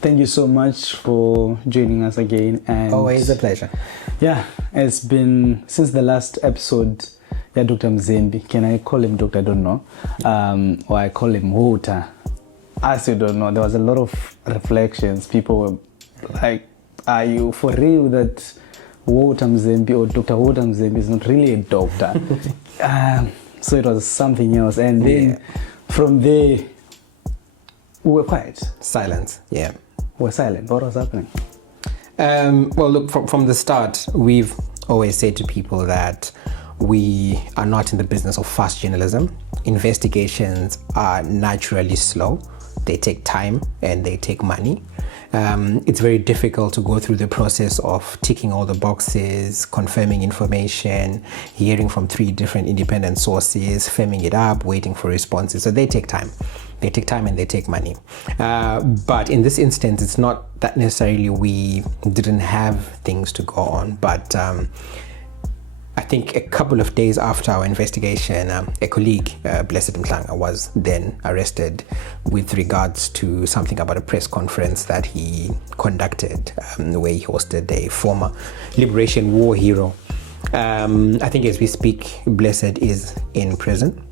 thank you so much for joining us again. And always a pleasure. Yeah, it's been since the last episode. Yeah, Dr. Mzembi. Can I call him Doctor? I don't know. Or I call him Water. As you don't know, there was a lot of reflections. People were like, are you for real that Water Mzembi or Dr. Water Mzembi is not really a doctor? So it was something else. And then from there, we were quiet. Silence, yeah. We were silent. What was happening? Well, look, from the start, we've always said to people that we are not in the business of fast journalism. Investigations are naturally slow. They take time and they take money. It's very difficult to go through the process of ticking all the boxes, confirming information, hearing from 3 different independent sources, firming it up, waiting for responses. So they take time. They take time and they take money. But in this instance, it's not that necessarily we didn't have things to go on, but I think a couple of days after our investigation, a colleague, Blessed Mhlanga, was then arrested with regards to something about a press conference that he conducted, where he hosted a former Liberation War hero. I think as we speak, Blessed is in prison.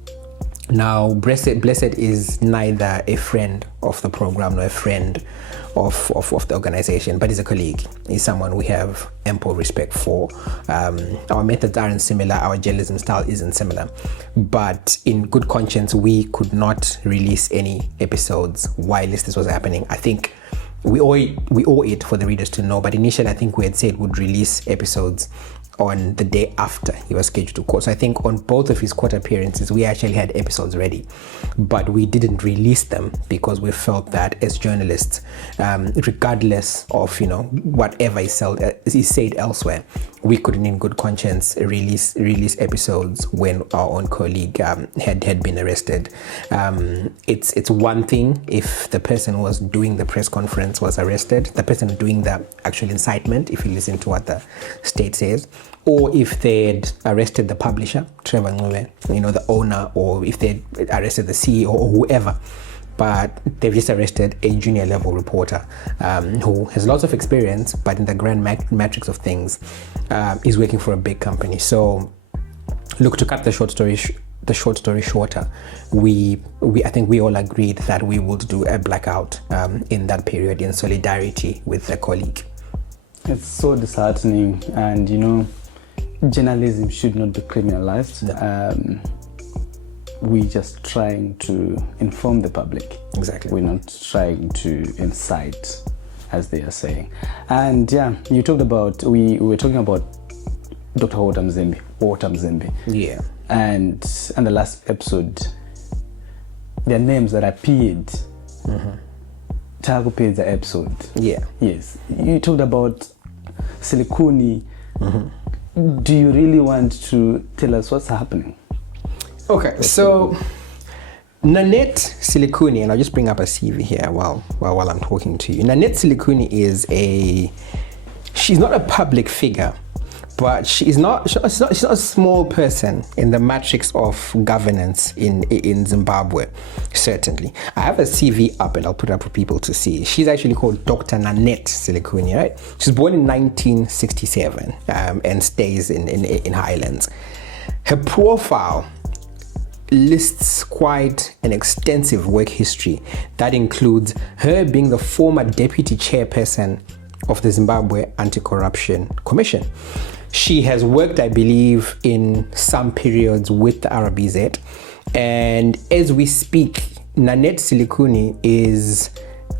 Now, Blessed is neither a friend of the program nor a friend of the organization, but he's a colleague. He's someone we have ample respect for. Our methods aren't similar, our journalism style isn't similar, but in good conscience, we could not release any episodes while this was happening. I think we owe it for the readers to know, but initially I think we had said we'd release episodes on the day after he was scheduled to court. So I think on both of his court appearances, we actually had episodes ready, but we didn't release them because we felt that as journalists, regardless of whatever is said elsewhere, we couldn't in good conscience release episodes when our own colleague had been arrested. It's one thing if the person who was doing the press conference was arrested, the person doing the actual incitement, if you listen to what the state says, or if they'd arrested the publisher, Trevor Ngube, the owner, or if they'd arrested the CEO or whoever. But they've just arrested a junior level reporter who has lots of experience, but in the grand matrix of things, is working for a big company. So, look, to cut the short story shorter, I think we all agreed that we would do a blackout in that period in solidarity with a colleague. It's so disheartening, and journalism should not be criminalized. No. We're just trying to inform the public. Exactly. We're not trying to incite, as they are saying. And yeah, you talked about, we were talking about Dr. Water Mzembi. Yeah. And in the last episode, their names that appeared. Tago paid the episode. Yeah. Yes. You talked about Silukhuni. Do you really want to tell us what's happening? Okay, so Nanette Silukhuni, and I'll just bring up a CV here while I'm talking to you. Nanette Silukhuni she's not a public figure, but she's not a small person in the matrix of governance in Zimbabwe, certainly. I have a CV up and I'll put it up for people to see. She's actually called Dr. Nanette Silukhuni, right? She's born in 1967 and stays in Highlands. Her profile lists quite an extensive work history that includes her being the former deputy chairperson of the Zimbabwe Anti-Corruption Commission. She has worked, I believe, in some periods with the RBZ, and as we speak, Nanette Silukhuni is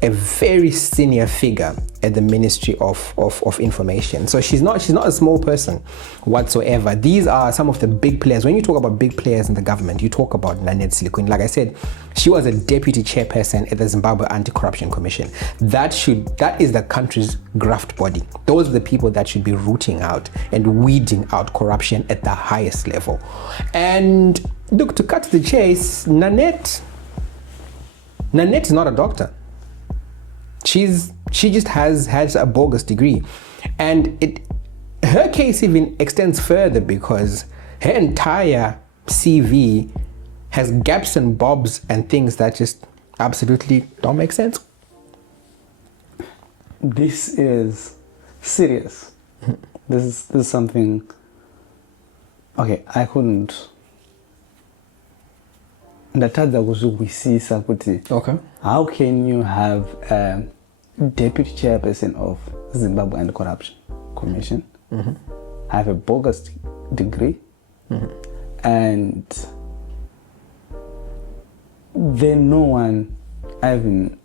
a very senior figure at the Ministry of Information. So she's not a small person whatsoever. These are some of the big players. When you talk about big players in the government, you talk about Nanette Silukhuni. Like I said, she was a deputy chairperson at the Zimbabwe Anti-Corruption Commission. That is the country's graft body. Those are the people that should be rooting out and weeding out corruption at the highest level. And look, to cut to the chase, Nanette is not a doctor. She just has a bogus degree, and her case even extends further because her entire CV has gaps and bobs and things that just absolutely don't make sense. this is serious. This is something. Okay, I couldn't. Ndatadza kuzvigwisisa kuti how can you have a deputy chairperson of Zimbabwe Anti-Corruption Commission, have a bogus degree, and then no one even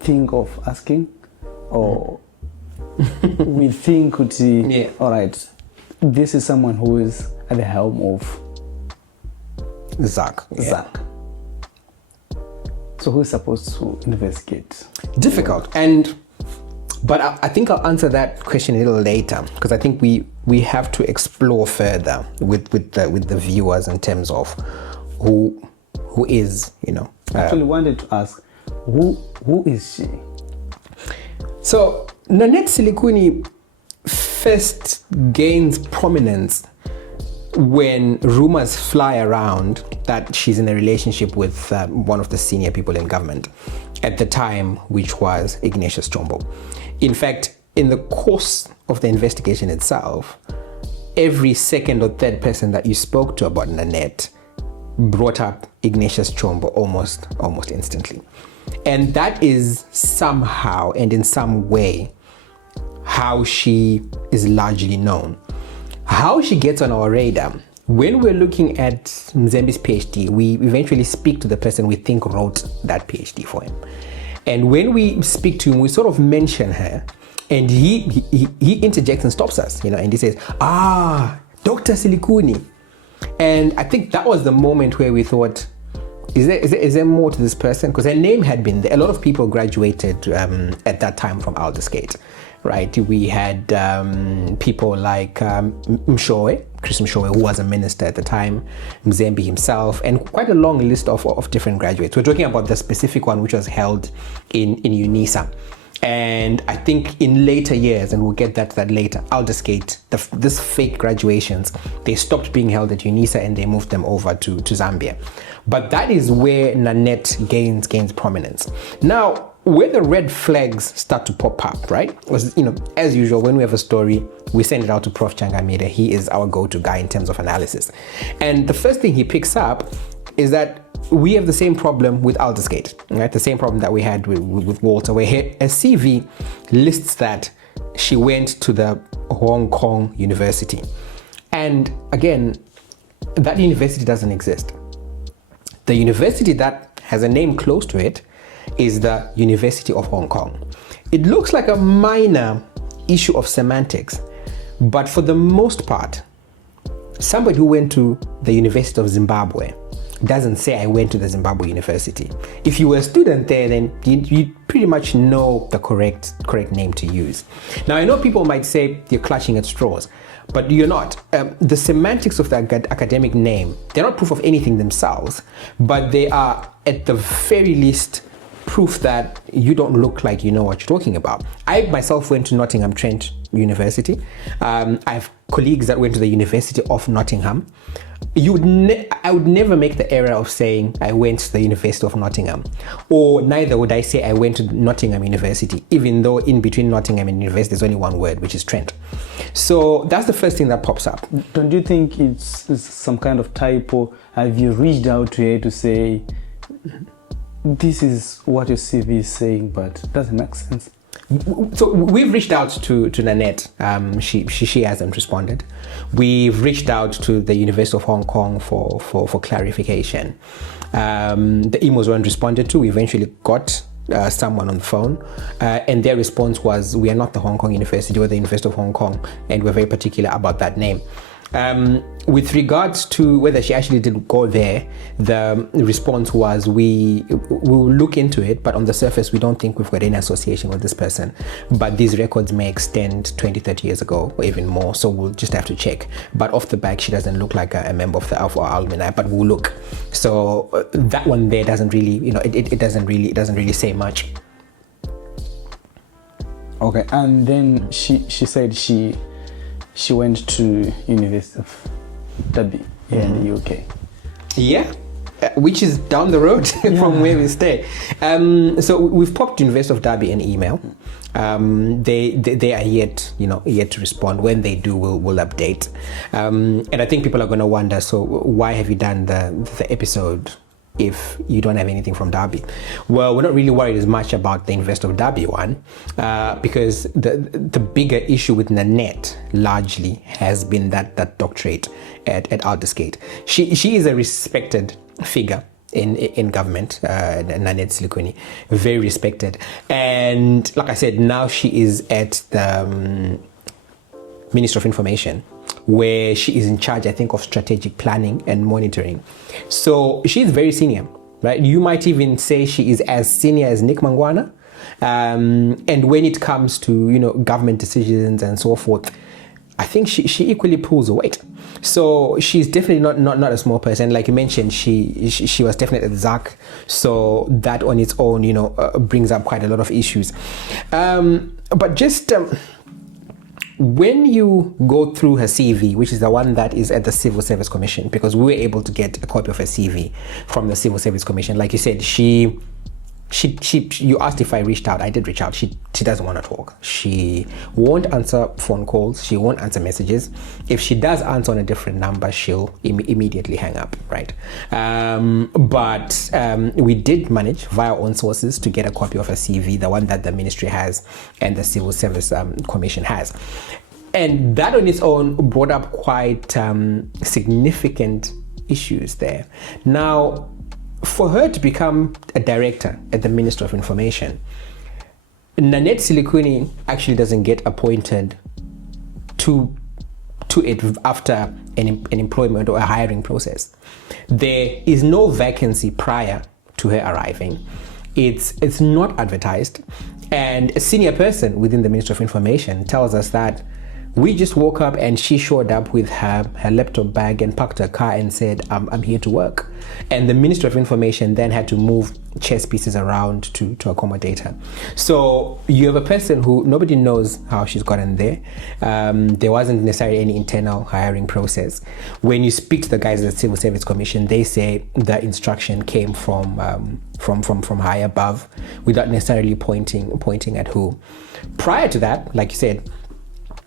think of asking, or we think all right, this is someone who is at the helm of ZACC. ZACC. So who's supposed to investigate? Difficult. But I think I'll answer that question a little later, because I think we have to explore further with the viewers in terms of who is, I actually wanted to ask, who is she? So Nanette Silukhuni first gains prominence when rumors fly around that she's in a relationship with one of the senior people in government at the time, which was Ignatius Chombo. In fact, in the course of the investigation itself, every second or third person that you spoke to about Nanette brought up Ignatius Chombo almost instantly. And that is somehow and in some way how she is largely known. How she gets on our radar, when we're looking at Mzembe's PhD, we eventually speak to the person we think wrote that PhD for him. And when we speak to him, we sort of mention her, and he interjects and stops us, and he says, Dr. Silukhuni. And I think that was the moment where we thought, is there more to this person? Because her name had been there. A lot of people graduated at that time from Aldersgate, right? We had people like Chris Mshowe, who was a minister at the time, Mzembe himself, and quite a long list of different graduates. We're talking about the specific one which was held in UNISA. And I think in later years, and we'll get that later, Aldersgate, this fake graduations, they stopped being held at UNISA and they moved them over to Zambia. But that is where Nanette gains prominence. Now, where the red flags start to pop up, right? Was, as usual, when we have a story, we send it out to Prof Changamire. He is our go-to guy in terms of analysis. And the first thing he picks up is that we have the same problem with Aldersgate, right? The same problem that we had with Walter, where a CV lists that she went to the Hong Kong University. And again, that university doesn't exist. The university that has a name close to it is the University of Hong Kong. It looks like a minor issue of semantics, but for the most part, somebody who went to the University of Zimbabwe doesn't say, I went to the Zimbabwe University. If you were a student there, then you pretty much know the correct name to use. Now, I know people might say you're clutching at straws, but you're not. The semantics of the academic name, they're not proof of anything themselves, but they are at the very least proof that you don't look like you know what you're talking about. I myself went to Nottingham Trent University. I have colleagues that went to the University of Nottingham. I would never make the error of saying I went to the University of Nottingham, or neither would I say I went to Nottingham University, even though in between Nottingham and University there's only one word, which is Trent. So that's the first thing that pops up. Don't you think it's some kind of typo? Have you reached out to her to say, this is what your CV is saying, but it doesn't make sense? So we've reached out to Nanette. She hasn't responded. We've reached out to the University of Hong Kong for clarification. The emails weren't responded to. We eventually got someone on the phone, and their response was, we are not the Hong Kong University, we're the University of Hong Kong, and we're very particular about that name. With regards to whether she actually did go there, the response was, we will look into it, but on the surface we don't think we've got any association with this person, but these records may extend 20-30 years ago or even more, so we'll just have to check. But off the back, she doesn't look like a member of our alumni, but we'll look. So that one there doesn't really, it doesn't really say much. Okay, and then she said she went to University of Derby in the UK. Yeah. which is down the road from where we stay. So we've popped University of Derby an email. They are yet to respond. When they do, we'll update. And I think people are going to wonder, so why have you done the episode if you don't have anything from Derby? Well, we're not really worried as much about the University of Derby one, because the bigger issue with Nanette largely has been that doctorate at Aldersgate. She is a respected figure in government, Nanette Silukhuni, very respected. And like I said, now she is at the Ministry of Information, where she is in charge, I think, of strategic planning and monitoring. So she's very senior, right? You might even say she is as senior as Nick Mangwana. And when it comes to, government decisions and so forth, I think she equally pulls the weight. So she's definitely not a small person. Like you mentioned, she was definitely at ZACC. So that on its own, brings up quite a lot of issues. But just... when you go through her CV, which is the one that is at the Civil Service Commission, because we were able to get a copy of her CV from the Civil Service Commission. Like you said, you asked if I reached out. I did reach out. She doesn't want to talk. She won't answer phone calls. She won't answer messages. If she does answer on a different number, she'll immediately hang up, right? But we did manage via our own sources to get a copy of her CV, the one that the ministry has and the Civil Service Commission has. And that on its own brought up quite significant issues there. Now, for her to become a director at the Ministry of Information, Nanette Silukhuni actually doesn't get appointed to it after an employment or a hiring process. There is no vacancy prior to her arriving. It's not advertised. And a senior person within the Ministry of Information tells us that we just woke up and she showed up with her laptop bag and parked her car and said, I'm here to work. And the Ministry of Information then had to move chess pieces around to accommodate her. So you have a person who nobody knows how she's gotten there. There wasn't necessarily any internal hiring process. When you speak to the guys at the Civil Service Commission, they say the instruction came from high above, without necessarily pointing at who. Prior to that, like you said,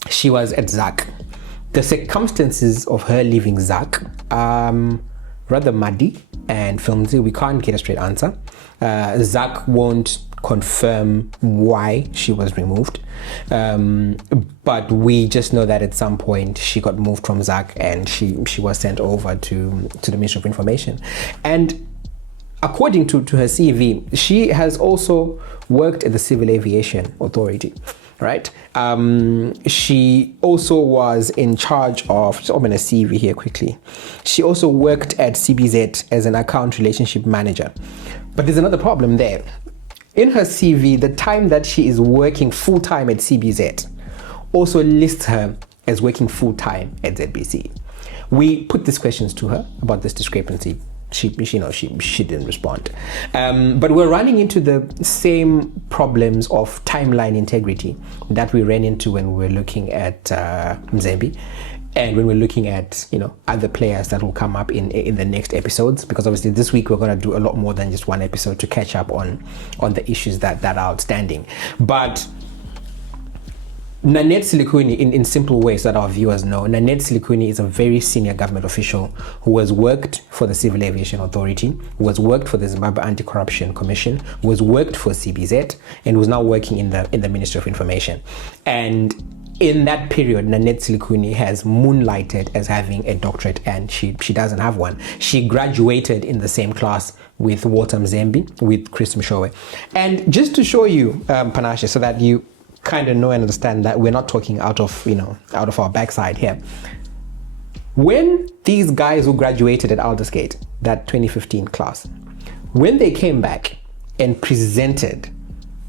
she was at ZACC. The circumstances of her leaving ZACC are rather muddy and flimsy. We can't get a straight answer. ZACC won't confirm why she was removed, but we just know that at some point she got moved from ZACC and she was sent over to the Ministry of Information. And according to her CV, she has also worked at the Civil Aviation Authority. Right. She also was in charge of, just open a CV here quickly. She also worked at CBZ as an account relationship manager. But there's another problem there. In her CV, the time that she is working full-time at CBZ also lists her as working full-time at ZBC. We put these questions to her about this discrepancy. She didn't respond. But we're running into the same problems of timeline integrity that we ran into when we were looking at Mzembe, and when we're looking at other players that will come up in the next episodes, because obviously this week we're going to do a lot more than just one episode to catch up on the issues that are outstanding. But Nanette Silukhuni, in simple ways that our viewers know, Nanette Silukhuni is a very senior government official who has worked for the Civil Aviation Authority, who has worked for the Zimbabwe Anti-Corruption Commission, who has worked for CBZ, and who's now working in the Ministry of Information. And in that period, Nanette Silukhuni has moonlighted as having a doctorate, and she doesn't have one. She graduated in the same class with Walter Mzembe, with Chris Mshowe. And just to show you, Panashe, so that you kind of know and understand that we're not talking out of our backside here. When these guys who graduated at Aldersgate, that 2015 class, when they came back and presented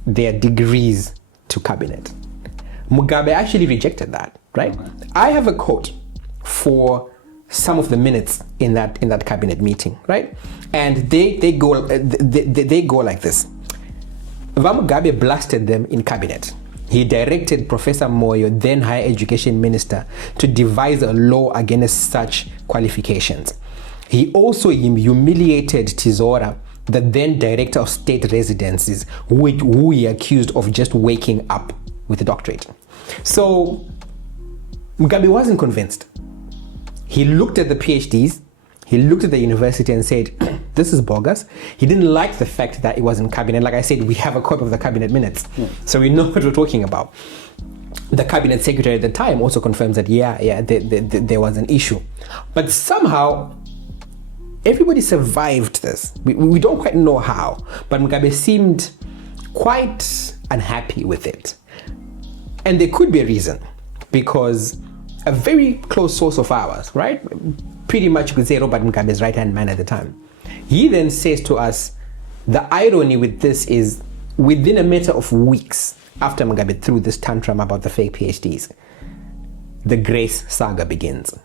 their degrees to cabinet, Mugabe actually rejected that, right? Okay. I have a quote for some of the minutes in that cabinet meeting, right? And they go like this. Mugabe blasted them in cabinet. He directed Professor Moyo, then Higher Education Minister, to devise a law against such qualifications. He also humiliated Tizora, the then director of state residences, who he accused of just waking up with a doctorate. So Mugabe wasn't convinced. He looked at the PhDs, he looked at the university and said, this is bogus. He didn't like the fact that it was in cabinet. Like I said, we have a copy of the cabinet minutes. So we know what we're talking about. The cabinet secretary at the time also confirms that, there was an issue. But somehow, everybody survived this. We don't quite know how, but Mugabe seemed quite unhappy with it. And there could be a reason, because a very close source of ours, right? Pretty much you could say Robert Mugabe's right-hand man at the time. He then says to us, the irony with this is, within a matter of weeks after Mugabe threw this tantrum about the fake PhDs, the Grace saga begins.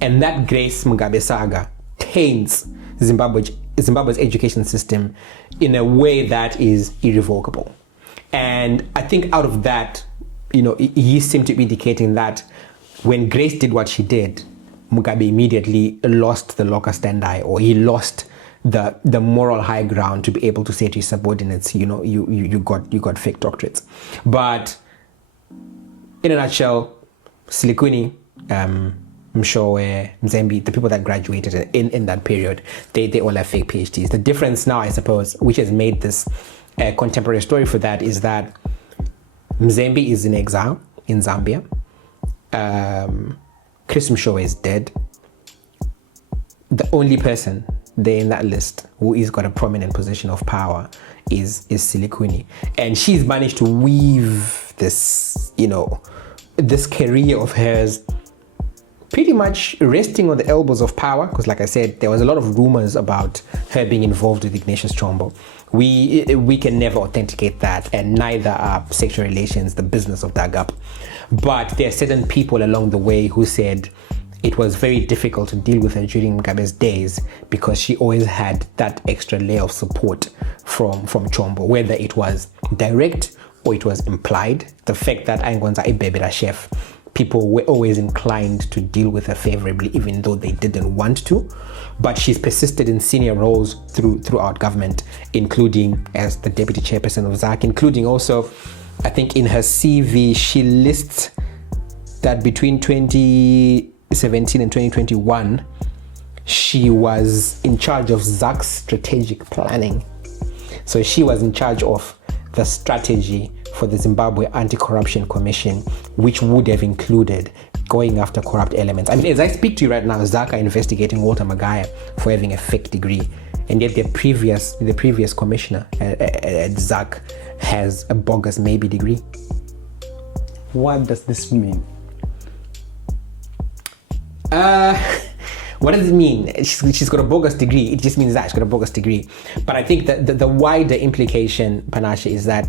And that Grace Mugabe saga taints Zimbabwe's education system in a way that is irrevocable. And I think out of that, he seemed to be indicating that when Grace did what she did, Mugabe immediately lost the locus standi, or he lost the moral high ground to be able to say to his subordinates, you got fake doctorates. But in a nutshell, Silukhuni, Mshowe, Mzembe, the people that graduated in that period, they all have fake PhDs. The difference now, I suppose, which has made this a contemporary story for that, is that Mzembe is in exile in Zambia. Chris Mshowe is dead. The only person there in that list who has got a prominent position of power is Silukhuni. And she's managed to weave this, this career of hers pretty much resting on the elbows of power, because like I said, there was a lot of rumors about her being involved with Ignatius Chombo. We can never authenticate that, and neither are sexual relations the business of ZACC. But there are certain people along the way who said it was very difficult to deal with her during Mugabe's days because she always had that extra layer of support from Chombo, whether it was direct or it was implied. The fact that Aingonza Ibebera chef, people were always inclined to deal with her favorably, even though they didn't want to. But she's persisted in senior roles throughout government, including as the deputy chairperson of ZACC, including also, I think in her CV, she lists that between 2017 and 2021, she was in charge of ZACC's strategic planning. So she was in charge of the strategy for the Zimbabwe Anti-Corruption Commission, which would have included going after corrupt elements. I mean, as I speak to you right now, ZACC are investigating Walter Magaya for having a fake degree, and yet the previous commissioner at ZACC has a bogus maybe degree. What does this mean? What does it mean? She's got a bogus degree. It just means that she's got a bogus degree. But I think that the wider implication, Panashe, is that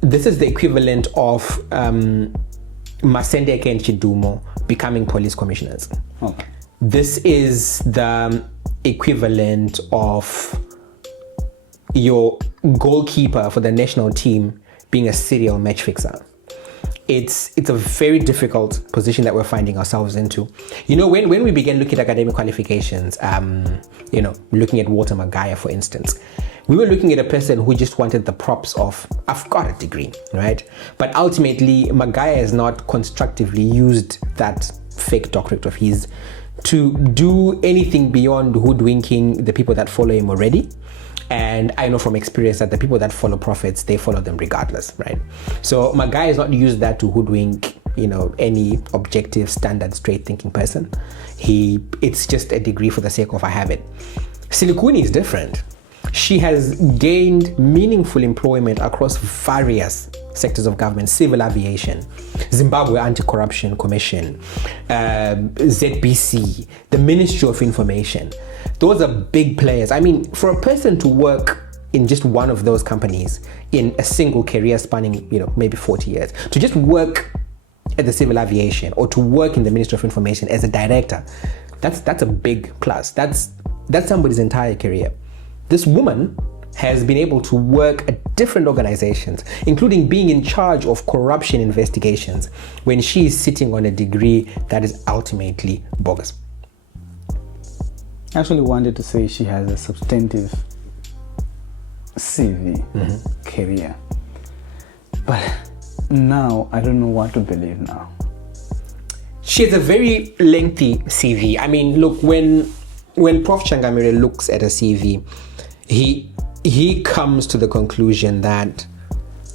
this is the equivalent of Masendeke and Chidumo becoming police commissioners. Okay. This is the equivalent of your goalkeeper for the national team being a serial match fixer. It's a very difficult position that we're finding ourselves into. When we began looking at academic qualifications, looking at Walter Magaya, for instance, we were looking at a person who just wanted the props of, I've got a degree, right? But ultimately, Magaya has not constructively used that fake doctorate of his to do anything beyond hoodwinking the people that follow him already. And I know from experience that the people that follow prophets, they follow them regardless, right? So Magaya has not used that to hoodwink, any objective, standard, straight thinking person. It's just a degree for the sake of I have it. Silukhuni is different. She has gained meaningful employment across various sectors of government: civil aviation, Zimbabwe Anti-Corruption Commission, ZBC, the Ministry of Information. Those are big players. I mean, for a person to work in just one of those companies in a single career spanning, maybe 40 years, to just work at the civil aviation or to work in the Ministry of Information as a director, that's a big plus. That's somebody's entire career. This woman has been able to work at different organizations, including being in charge of corruption investigations, when she is sitting on a degree that is ultimately bogus. I actually wanted to say she has a substantive CV career, but now I don't know what to believe now. She has a very lengthy CV. I mean, look, when Prof Changamire looks at a CV, he comes to the conclusion that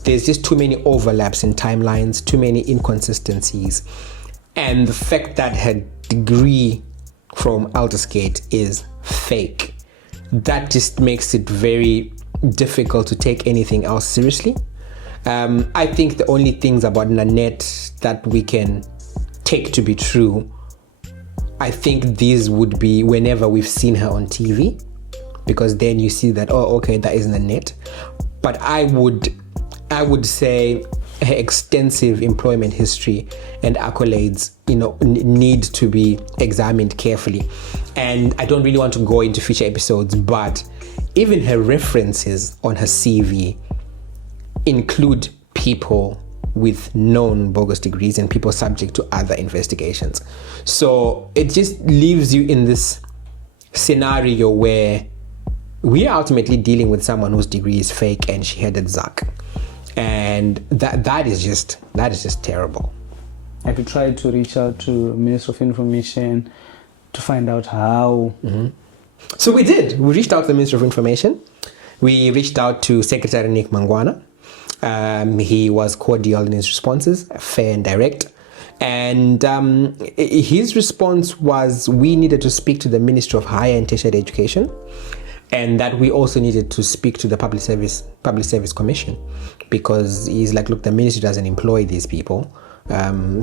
there's just too many overlaps in timelines, too many inconsistencies, and the fact that her degree from Aldersgate is fake, that just makes it very difficult to take anything else seriously. I think the only things about Nanette that we can take to be true, I think these would be whenever we've seen her on TV, because then you see that, oh, okay, that is Nanette. But I would say her extensive employment history and accolades, need to be examined carefully. And I don't really want to go into future episodes, but even her references on her CV include people with known bogus degrees and people subject to other investigations. So it just leaves you in this scenario where we are ultimately dealing with someone whose degree is fake and she headed ZACC. And that is just terrible. Have you tried to reach out to Minister of Information to find out how? So we did. We reached out to the Minister of Information. We reached out to Secretary Nick Mangwana. He was cordial in his responses, fair and direct. And his response was we needed to speak to the Ministry of Higher and Tertiary Education, and that we also needed to speak to the Public Service Commission, because he's like, look, the ministry doesn't employ these people.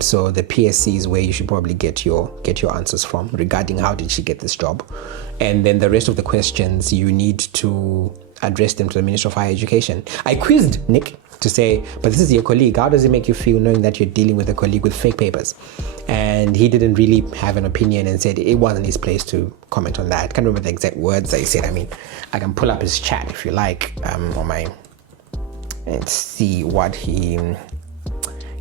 So the PSC is where you should probably get your answers from regarding how did she get this job. And then the rest of the questions, you need to address them to the Minister of Higher Education. I quizzed Nick to say, but this is your colleague. How does it make you feel knowing that you're dealing with a colleague with fake papers? And he didn't really have an opinion and said it wasn't his place to comment on that. I can't remember the exact words that he said. I mean, I can pull up his chat if you like on my, and see what he...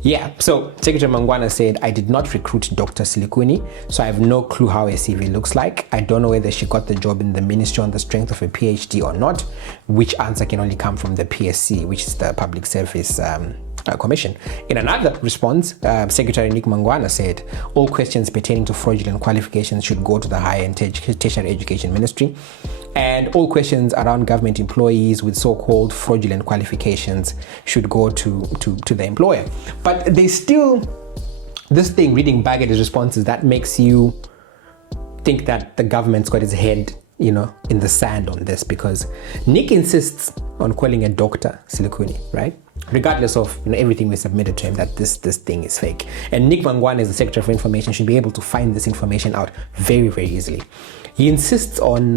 Yeah, so Secretary Mangwana said, I did not recruit Dr. Silukhuni, so I have no clue how a CV looks like. I don't know whether she got the job in the ministry on the strength of a PhD or not, which answer can only come from the PSC, which is the Public Service Commission. In another response, Secretary Nick Mangwana said, all questions pertaining to fraudulent qualifications should go to the Higher and Tertiary Education Ministry, and all questions around government employees with so-called fraudulent qualifications should go to the employer. But there's still this thing, reading back at his responses, that makes you think that the government's got its head, in the sand on this, because Nick insists on calling a Dr. Silukhuni, right? Regardless of everything we submitted to him, that this thing is fake. And Nick Mangwana, as the Secretary for Information, should be able to find this information out very, very easily. He insists on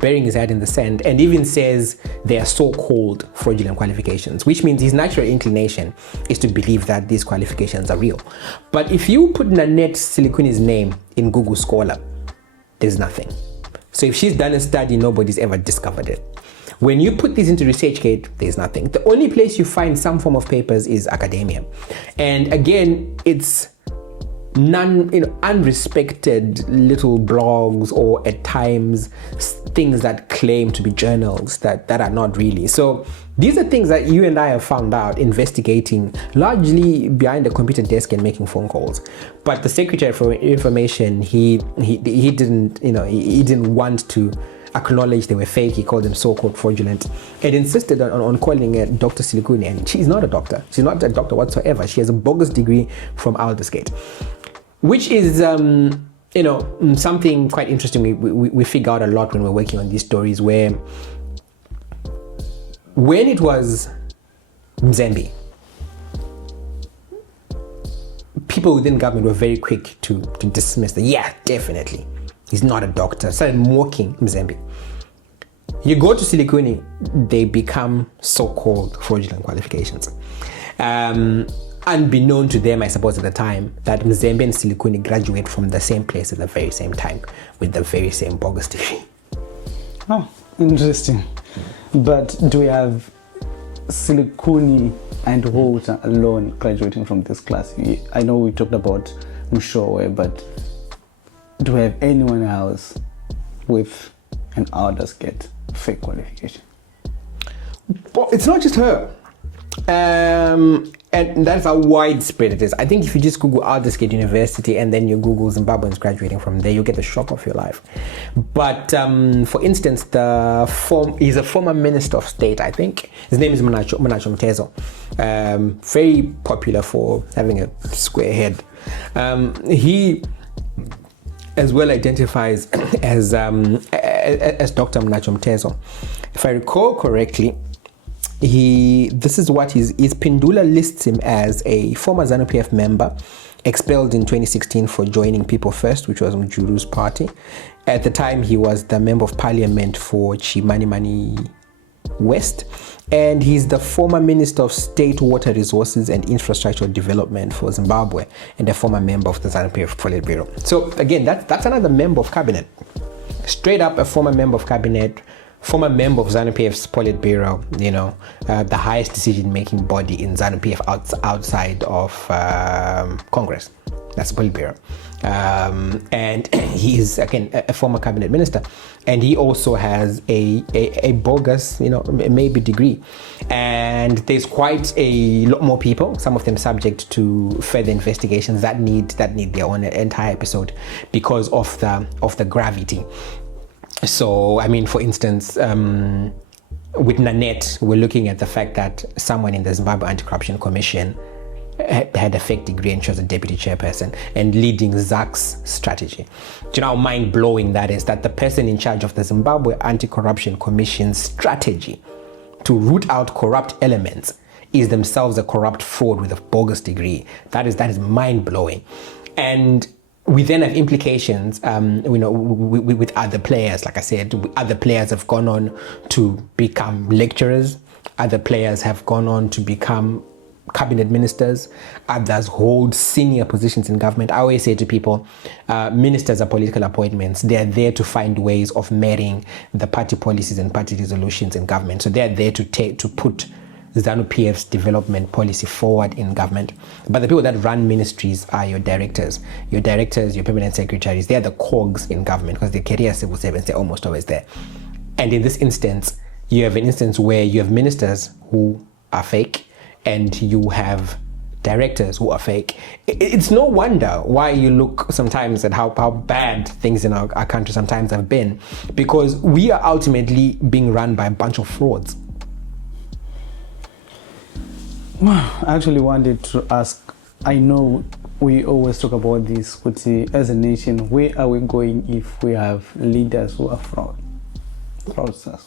burying his head in the sand, and even says they are so-called fraudulent qualifications, which means his natural inclination is to believe that these qualifications are real. But if you put Nanette Silukhuni's name in Google Scholar, there's nothing. So if she's done a study, nobody's ever discovered it. When you put this into ResearchGate, there's nothing. The only place you find some form of papers is academia. And again, it's unrespected little blogs, or at times things that claim to be journals that are not really. So these are things that you and I have found out investigating, largely behind a computer desk and making phone calls. But the Secretary for Information, he didn't want to acknowledge they were fake. He called them so-called fraudulent, and insisted on calling it Dr. Silukhuni. And she's not a doctor. She's not a doctor whatsoever. She has a bogus degree from Aldersgate, which is something quite interesting. We figure out a lot when we're working on these stories, where when it was Mzembe, people within government were very quick to dismiss that. Yeah, definitely, he's not a doctor. Started mocking Mzembe. You go to Silukhuni, they become so-called fraudulent qualifications. Unbeknown to them, I suppose, at the time, that Mzembe and Silukhuni graduate from the same place at the very same time with the very same bogus degree. Oh, interesting. But do we have Silukhuni and Walter alone graduating from this class? I know we talked about Mshowe, but do we have anyone else with an elders get fake qualification? Well, it's not just her. And that's how widespread it is. I think if you just Google Aldersgate University and then you Google Zimbabweans graduating from there, you'll get the shock of your life. But for instance, he's a former Minister of State, I think. His name is Manacho Mtezo. Very popular for having a square head. He as well identifies as Dr. Manacho Mtezo. If I recall correctly, this is what his Pindula lists him as a former ZANU-PF member, expelled in 2016 for joining People First, which was Mjuru's party. At the time, he was the member of parliament for Chimanimani West, and he's the former Minister of State Water Resources and Infrastructure Development for Zimbabwe, and a former member of the ZANU-PF Politburo. So again, that's another member of cabinet, straight up a former member of cabinet, former member of ZANU-PF's Politburo, the highest decision-making body in ZANU-PF outside of Congress. That's Politburo. And he is, again, a former cabinet minister. And he also has a bogus, maybe degree. And there's quite a lot more people, some of them subject to further investigations that need their own entire episode because of the gravity. So, I mean, for instance, with Nanette, we're looking at the fact that someone in the Zimbabwe Anti-Corruption Commission had a fake degree and she was a deputy chairperson and leading ZACC's strategy. Do you know how mind-blowing that is? That the person in charge of the Zimbabwe Anti-Corruption Commission's strategy to root out corrupt elements is themselves a corrupt fraud with a bogus degree. That is mind-blowing. And we then have implications, with other players. Like I said, other players have gone on to become lecturers. Other players have gone on to become cabinet ministers. Others hold senior positions in government. I always say to people, ministers are political appointments. They're there to find ways of marrying the party policies and party resolutions in government. So they're there to put ZANU-PF's development policy forward in government. But the people that run ministries are your directors, your permanent secretaries. They're the cogs in government because the career civil servants, they're almost always there. And in this instance, you have an instance where you have ministers who are fake and you have directors who are fake. It's no wonder why you look sometimes at how bad things in our country sometimes have been, because we are ultimately being run by a bunch of frauds. Well, I actually wanted to ask, I know we always talk about this, but as a nation, where are we going if we have leaders who are fraudsters?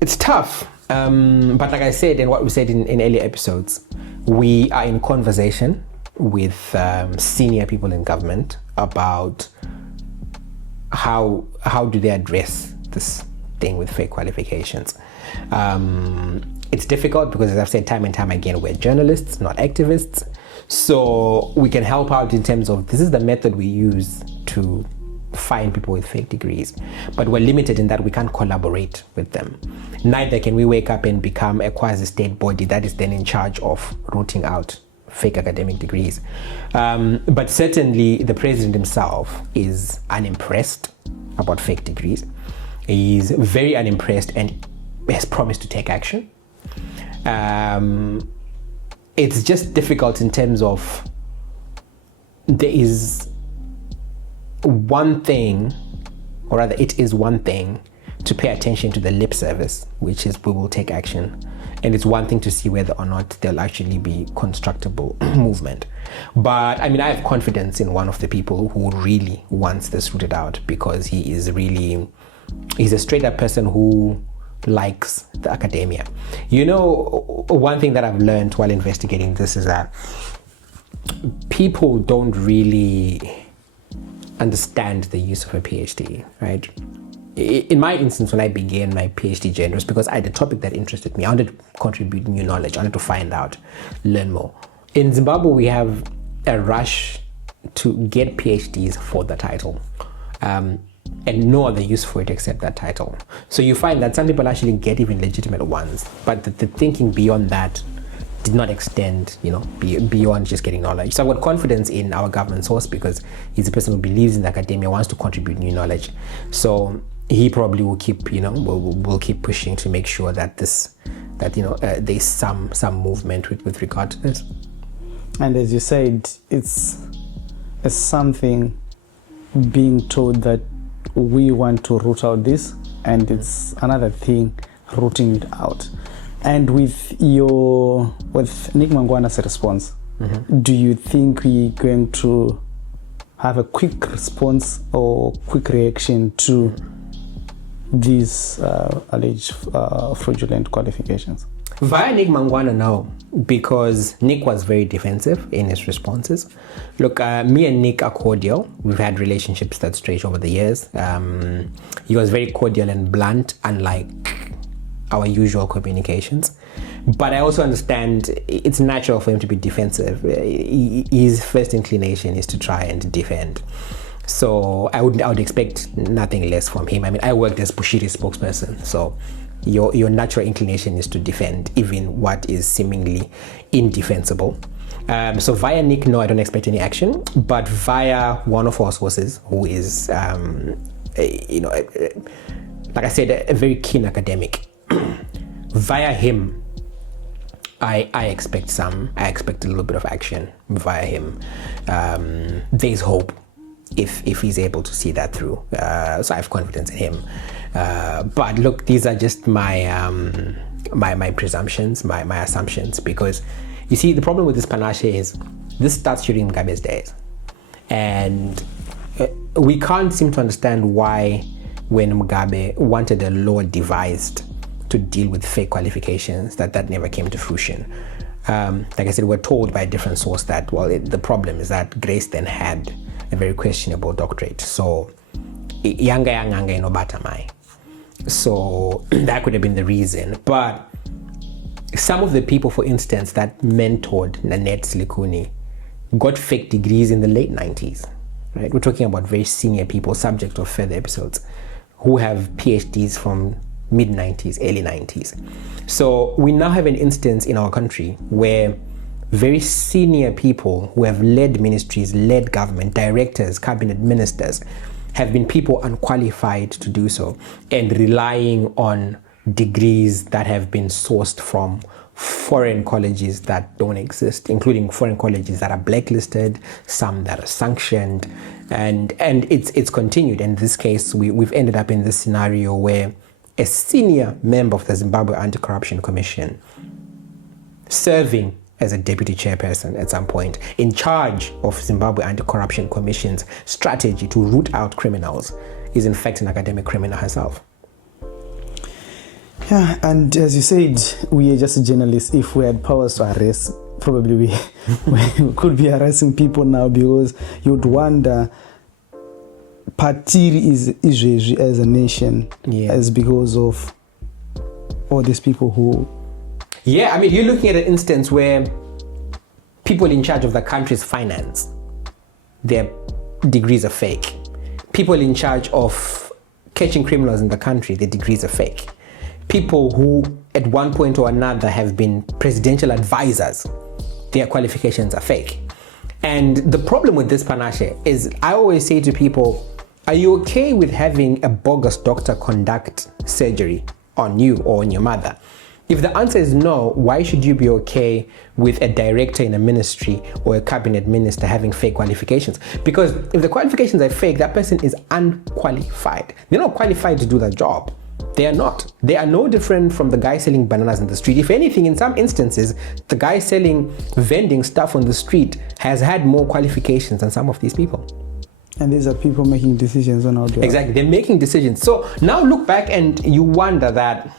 It's tough, but like I said, and what we said in earlier episodes, we are in conversation with senior people in government about how do they address this thing with fake qualifications. It's difficult because, as I've said time and time again, we're journalists, not activists. So we can help out in terms of this is the method we use to find people with fake degrees, but we're limited in that we can't collaborate with them. Neither can we wake up and become a quasi-state body that is then in charge of rooting out fake academic degrees. But certainly the president himself is unimpressed about fake degrees. He's very unimpressed and has promised to take action. It's just difficult in terms of there is one thing, or rather it is one thing to pay attention to the lip service, which is we will take action. And it's one thing to see whether or not there'll actually be constructible movement. But I mean, I have confidence in one of the people who really wants this rooted out, because he's a straight up person who likes the academia. One thing that I've learned while investigating this is that people don't really understand the use of a PhD, right? In my instance, when I began my PhD journey, it was because I had a topic that interested me. I wanted to contribute new knowledge. I wanted to find out, learn more. In Zimbabwe, we have a rush to get PhDs for the title, and no other use for it except that title. So you find that some people actually get even legitimate ones, but the thinking beyond that did not extend, beyond just getting knowledge. So I've got confidence in our government source because he's a person who believes in the academia, wants to contribute new knowledge. So he probably will keep, will keep pushing to make sure that there's some movement with regard to this. And as you said, it's something being told that we want to root out this, and it's another thing rooting it out. And with Nick Mangwana's response, do you think we're going to have a quick response or quick reaction to these alleged fraudulent qualifications? Via Nick Mangwana, no, because Nick was very defensive in his responses. Look, me and Nick are cordial. We've had relationships that stretch over the years. He was very cordial and blunt, unlike our usual communications. But I also understand it's natural for him to be defensive. His first inclination is to try and defend. So I would expect nothing less from him. I mean, I worked as Bushiri's spokesperson, so your natural inclination is to defend even what is seemingly indefensible. So via Nick, no, I don't expect any action. But via one of our sources, who is, like I said, a very keen academic, via him, I expect a little bit of action via him. There's hope if he's able to see that through. So I have confidence in him. But look, these are just my presumptions, my assumptions, because you see, the problem with this Panashe is this starts during Mugabe's days. And we can't seem to understand why, when Mugabe wanted a law devised to deal with fake qualifications, that never came to fruition. Like I said, we're told by a different source that, the problem is that Grace then had a very questionable doctorate. So, yanga inobatamai. So that could have been the reason. But some of the people, for instance, that mentored Nanette Silukhuni got fake degrees in the late 90s. Right? We're talking about very senior people, subject of further episodes, who have PhDs from mid-90s, early 90s. So we now have an instance in our country where very senior people who have led ministries, led government, directors, cabinet ministers, have been people unqualified to do so and relying on degrees that have been sourced from foreign colleges that don't exist, including foreign colleges that are blacklisted, some that are sanctioned, and it's continued. In this case, we've ended up in this scenario where a senior member of the Zimbabwe Anti-Corruption Commission, serving as a deputy chairperson at some point, in charge of Zimbabwe Anti-Corruption Commission's strategy to root out criminals, is in fact an academic criminal herself. Yeah, and as you said, we are just journalists. If we had powers to arrest, probably we could be arresting people now, because you'd wonder, Patiri is Izvezvi as a nation, as because of all these people who... Yeah, I mean, you're looking at an instance where people in charge of the country's finance, their degrees are fake. People in charge of catching criminals in the country, their degrees are fake. People who, at one point or another, have been presidential advisors, their qualifications are fake. And the problem with this Panashe is, I always say to people, are you okay with having a bogus doctor conduct surgery on you or on your mother? If the answer is no, why should you be okay with a director in a ministry or a cabinet minister having fake qualifications? Because if the qualifications are fake, that person is unqualified. They're not qualified to do that job. They are not. They are no different from the guy selling bananas in the street. If anything, in some instances, the guy vending stuff on the street has had more qualifications than some of these people. And these are people making decisions on how to... Exactly, they're making decisions. So now look back and you wonder that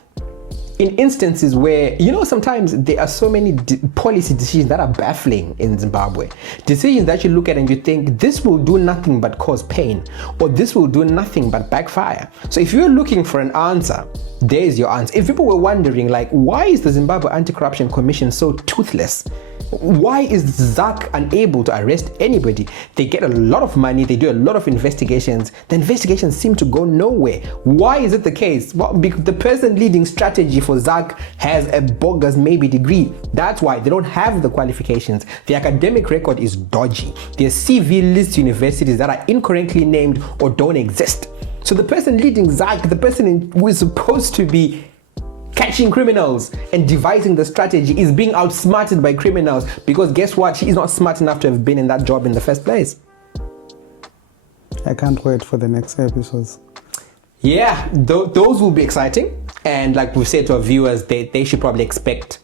in instances where, sometimes there are so many policy decisions that are baffling in Zimbabwe. Decisions that you look at and you think, this will do nothing but cause pain, or this will do nothing but backfire. So if you're looking for an answer, there's your answer. If people were wondering, why is the Zimbabwe Anti-Corruption Commission so toothless? Why is ZACC unable to arrest anybody? They get a lot of money, they do a lot of investigations. The investigations seem to go nowhere. Why is it the case? Well, because the person leading strategy for ZACC has a bogus maybe degree. That's why they don't have the qualifications. The academic record is dodgy. Their CV lists universities that are incorrectly named or don't exist. So the person leading ZACC, the person who is supposed to be catching criminals and devising the strategy, is being outsmarted by criminals, because guess what? She's not smart enough to have been in that job in the first place. I can't wait for the next episodes. Yeah, those will be exciting. And like we've said to our viewers, they should probably expect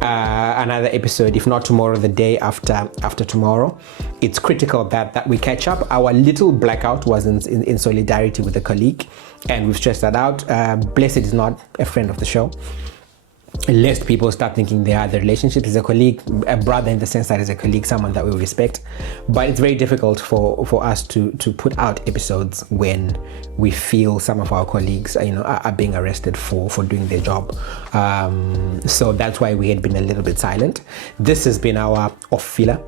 another episode, if not tomorrow, the day after tomorrow. It's critical that we catch up. Our little blackout was in solidarity with a colleague, and we've stressed that out. Blessed is not a friend of the show, lest people start thinking they are the relationship. Is a colleague, a brother, in the sense that is a colleague, someone that we respect. But it's very difficult for us to put out episodes when we feel some of our colleagues are being arrested for doing their job. So that's why we had been a little bit silent. This has been our off filler.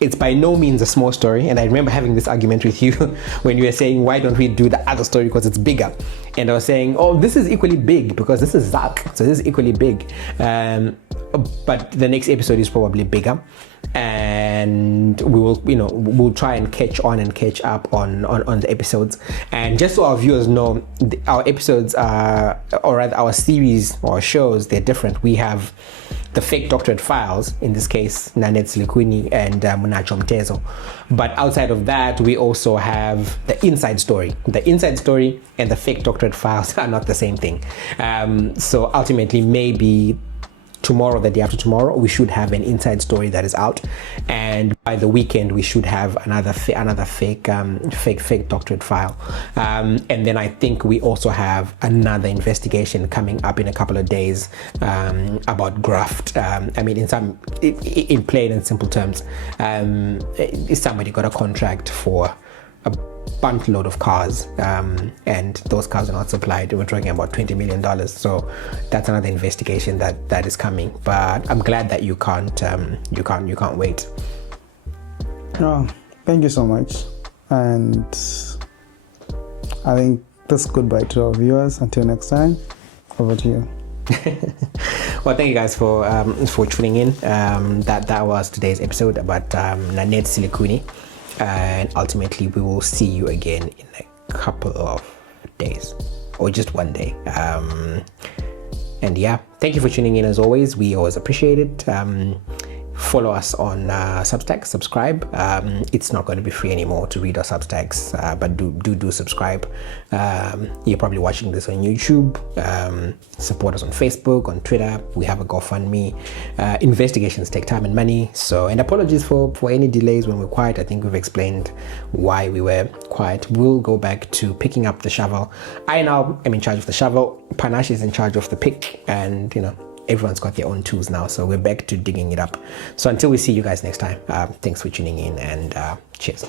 It's by no means a small story, and I remember having this argument with you when you were saying, why don't we do the other story because it's bigger? And I was saying, oh, this is equally big because this is ZACC, so this is equally big. But the next episode is probably bigger, and we'll try and catch up on the episodes. And just so our viewers know, our episodes are, or rather our series or shows, they're different. We have the fake doctorate files, in this case Nanette Silukhuni and Munacho Mtezo. But outside of that, we also have the inside story. The inside story and the fake doctorate files are not the same thing. So ultimately, maybe tomorrow, the day after tomorrow, we should have an inside story that is out, and by the weekend we should have another fake doctorate file, and then I think we also have another investigation coming up in a couple of days about graft. In plain and simple terms, somebody got a contract for a buntload of cars, and those cars are not supplied. We're talking about $20 million. So that's another investigation that is coming. But I'm glad that you can't wait. Oh, thank you so much. And I think that's goodbye to our viewers. Until next time, over to you. Well, thank you guys for tuning in. That was today's episode about Nanette Silukhuni. And ultimately, we will see you again in a couple of days, or just one day. And yeah, thank you for tuning in as always. We always appreciate it. Follow us on Substack, subscribe. It's not going to be free anymore to read our Substacks, but do subscribe. You're probably watching this on YouTube. Support us on Facebook, on Twitter. We have a GoFundMe. Investigations take time and money. And apologies for any delays when we're quiet. I think we've explained why we were quiet. We'll go back to picking up the shovel. I now am in charge of the shovel. Panashe is in charge of the pick, and everyone's got their own tools now, so we're back to digging it up. So until we see you guys next time, thanks for tuning in, and cheers.